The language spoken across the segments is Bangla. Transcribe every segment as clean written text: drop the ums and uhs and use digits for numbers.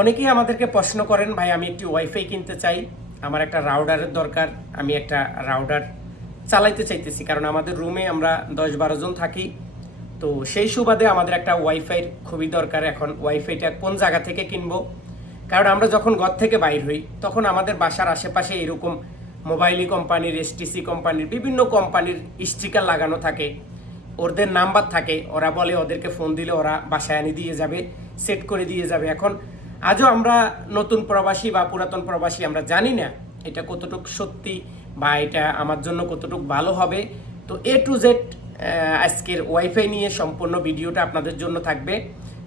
অনেকেই আমাদেরকে প্রশ্ন করেন, ভাই আমি একটি ওয়াইফাই কিনতে চাই, আমার একটা রাউডারের দরকার, আমি একটা রাউডার চালাইতে চাইতেছি, কারণ আমাদের রুমে আমরা 10-12 জন থাকি। তো সেই সুবাদে আমাদের একটা ওয়াইফাইয়ের খুবই দরকার। এখন ওয়াইফাইটা কোন জায়গা থেকে কিনবো? কারণ আমরা যখন ঘর থেকে বাইর হই তখন আমাদের বাসার আশেপাশে এরকম মোবাইলি কোম্পানির, এসটিসি কোম্পানির, বিভিন্ন কোম্পানির স্টিকার লাগানো থাকে, ওদের নাম্বার থাকে, ওরা বলে ওদেরকে ফোন দিলে ওরা বাসায় এনে দিয়ে যাবে, সেট করে দিয়ে যাবে। এখন আজও আমরা নতুন প্রবাসী বা পুরাতন প্রবাসী, আমরা জানি না এটা কতটুকু সত্যি বা এটা আমার জন্য কতটুকু ভালো হবে। তো এ টু জেড আজকের ওয়াইফাই নিয়ে সম্পূর্ণ ভিডিওটা আপনাদের জন্য থাকবে।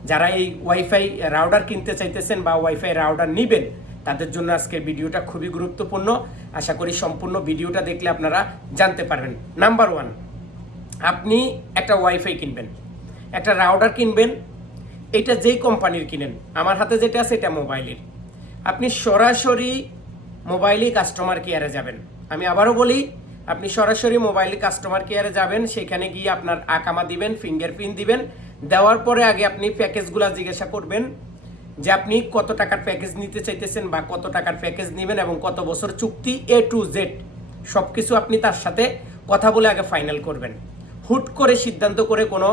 যারা এই ওয়াইফাই রাউডার কিনতে চাইতেছেন বা ওয়াইফাই রাউডার নেবেন, তাদের জন্য আজকের ভিডিওটা খুবই গুরুত্বপূর্ণ। আশা করি সম্পূর্ণ ভিডিওটা দেখলে আপনারা জানতে পারবেন। নাম্বার 1, আপনি একটা ওয়াইফাই কিনবেন, একটা রাউডার কিনবেন, এটা যেই কোম্পানির কিনেন, আমার হাতে যেটা আছে এটা মোবাইলের, আপনি সরাসরি মোবাইলে কাস্টমার কেয়ারে যাবেন। আমি আবারও বলি, আপনি সরাসরি মোবাইলে কাস্টমার কেয়ারে যাবেন, সেখানে গিয়ে আপনার আকামা দিবেন, ফিঙ্গারপ্রিন্ট দিবেন, দেওয়ার পরে আগে আপনি প্যাকেজগুলো জিজ্ঞাসা করবেন যে আপনি কত টাকার প্যাকেজ নিতে চাইতেছেন বা কত টাকার প্যাকেজ নেবেন এবং কত বছর চুক্তি, এ টু জেড সব কিছু আপনি তার সাথে কথা বলে আগে ফাইনাল করবেন। হুট করে সিদ্ধান্ত করে কোনো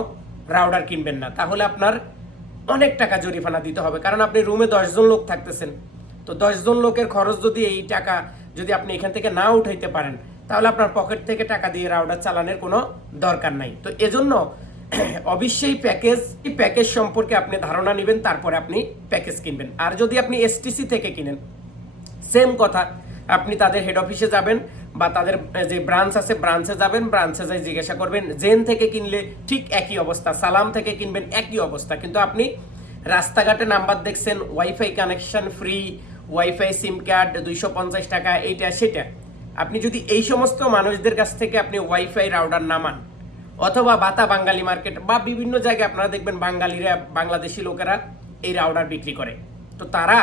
রাউডার কিনবেন না, তাহলে আপনার অনেক টাকা জরিমানা দিতে হবে। কারণ আপনি রুমে 10 জন লোক থাকতেছেন, তো 10 জন লোকের খরচ যদি এই টাকা যদি আপনি এখান থেকে না উঠাইতে পারেন, তাহলে আপনার পকেট থেকে টাকা দিয়ে রাউডার চালানোর কোনো দরকার নাই। তো এজন্য অবশ্যই প্যাকেজ সম্পর্কে আপনি ধারণা নেবেন, তারপরে আপনি প্যাকেজ কিনবেন। আর যদি আপনি এসটিসি থেকে কিনেন, সেম কথা, আপনি তাদের হেড অফিসে যাবেন বা তাদের যে ব্রাঞ্চ আছে ব্রাঞ্চে যাবেন, ব্রাঞ্চে যাই জিজ্ঞাসা করবেন। জেন থেকে কিনলে ঠিক একই অবস্থা, সালাম থেকে কিনবেন একই অবস্থা। কিন্তু আপনি রাস্তাঘাটে নাম্বার দেখছেন ওয়াইফাই কানেকশন ফ্রি, ওয়াইফাই সিম কার্ড 250 টাকা, এইটা সেটা। আপনি যদি এই সমস্ত মানুষদের কাছ থেকে আপনি ওয়াইফাই রাউডার নামান, অথবা বাতা বাঙালি মার্কেট বা বিভিন্ন জায়গায় আপনারা দেখবেন বাঙালিরা, বাংলাদেশি লোকেরা এই রাউডার বিক্রি করে। তো তারা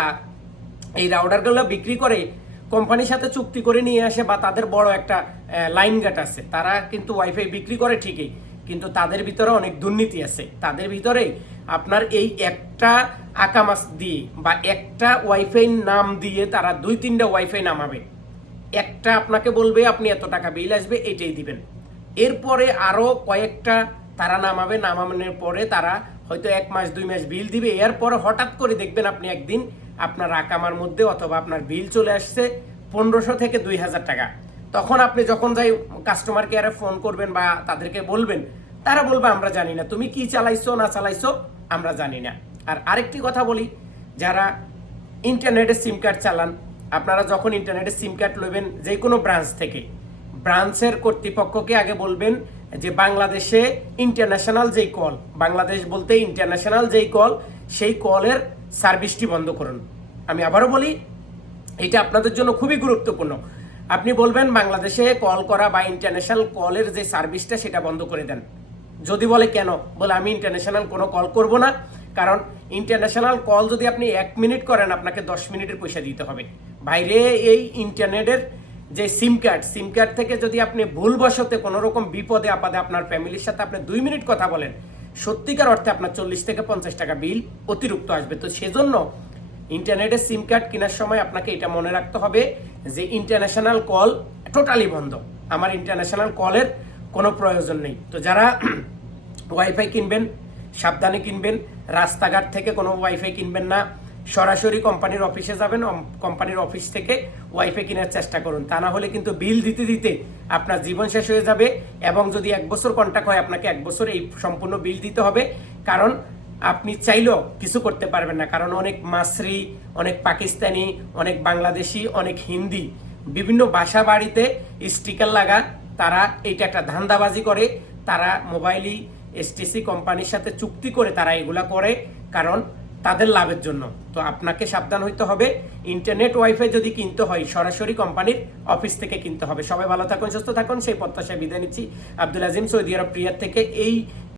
এই রাউডারগুলো বিক্রি করে কোম্পানির সাথে চুক্তি করে নিয়ে আসে, বা তাদের বড় একটা লাইন গাট আছে, তারা কিন্তু ওয়াইফাই বিক্রি করে ঠিকই, কিন্তু তাদের ভিতরে অনেক দুর্নীতি আছে। তাদের ভিতরে আপনার এই একটা আকামাস দিয়ে বা একটা ওয়াইফাই নাম দিয়ে তারা 2-3টা ওয়াইফাই নামাবে। একটা আপনাকে বলবে আপনি এত টাকা বিল আসবে, এটাই দিবেন। এরপরে আরও কয়েকটা তারা নামাবে, নামানোর পরে তারা হয়তো 1 মাস 2 মাস বিল দিবে। এরপরে হঠাৎ করে দেখবেন আপনি একদিন আপনার আকামার মধ্যে অথবা আপনার বিল চলে আসছে 1500 থেকে 2000 টাকা। তখন আপনি যখন যাই কাস্টমার কেয়ারে ফোন করবেন বা তাদেরকে বলবেন, তারা বলবে আমরা জানি না, তুমি কি চালাইছো না চালাইছো আমরা জানি না। আর আরেকটি কথা বলি, যারা ইন্টারনেটের সিম কার্ড চালান, আপনারা যখন ইন্টারনেটের সিম কার্ড নেবেন যে কোনো ব্রাঞ্চ থেকে, ব্রাঞ্চের কর্তৃপক্ষকে আগে বলবেন যে বাংলাদেশে ইন্টারন্যাশনাল যেই কল, বাংলাদেশ বলতে ইন্টারন্যাশনাল যেই কল, সেই কলের সার্ভিসটি বন্ধ করুন। আমি আবারও বলি, এটা আপনাদের জন্য খুবই গুরুত্বপূর্ণ। আপনি বলবেন বাংলাদেশে কল করা বা ইন্টারন্যাশনাল কলের যে সার্ভিসটা সেটা বন্ধ করে দেন। যদি বলে কেন, বলে আমি ইন্টারন্যাশনাল কোনো কল করব না, কারণ ইন্টারন্যাশনাল কল যদি আপনি 1 মিনিট করেন আপনাকে 10 মিনিটের পয়সা দিতে হবে। বাইরে এই ইন্টারনেটের যে সিম কার্ড থেকে যদি আপনি ভুলবশতে কোনো রকম বিপদে আপদে আপনার ফ্যামিলির সাথে আপনি 2 মিনিট কথা বলেন, সত্যিকার অর্থে আপনার 40 থেকে 50 টাকা বিল অতিরিক্ত আসবে। তো সেজন্য ইন্টারনেটের সিম কার্ড কেনার সময় আপনাকে এটা মনে রাখতে হবে যে ইন্টারন্যাশনাল কল টোটালি বন্ধ, আমার ইন্টারন্যাশনাল কলের কোনো প্রয়োজন নেই। তো যারা ওয়াইফাই কিনবেন সাবধানে কিনবেন, রাস্তাঘাট থেকে কোনো ওয়াইফাই কিনবেন না, সরাসরি কোম্পানির অফিসে যাবেন, কোম্পানির অফিস থেকে ওয়াইফাই কেনার চেষ্টা করুন। তা না হলে কিন্তু বিল দিতে দিতে আপনার জীবন শেষ হয়ে যাবে, এবং যদি 1 বছর কন্ট্রাক্ট হয় আপনাকে 1 বছর এই সম্পূর্ণ বিল দিতে হবে। কারণ আপনি চাইলেও কিছু করতে পারবেন না, কারণ অনেক মাসরি, অনেক পাকিস্তানি, অনেক বাংলাদেশি, অনেক হিন্দি, বিভিন্ন বাসা বাড়িতে স্টিকার লাগা, তারা এইটা একটা ধান্দাবাজি করে। তারা মোবাইলি এসটিসি কোম্পানির সাথে চুক্তি করে তারা এগুলা করে, কারণ তাদের লাভের জন্য। তো আপনাকে সাবধান হইতে হবে। ইন্টারনেট ওয়াইফাই যদি কিনতে হয় সরাসরি কোম্পানির অফিস থেকে কিনতে হবে। সবাই ভালো থাকুন, সুস্থ থাকুন, সেই প্রত্যাশায় বিদায় নিচ্ছি। আব্দুল আজিম, সৌদি আরব রিয়াদ থেকে এই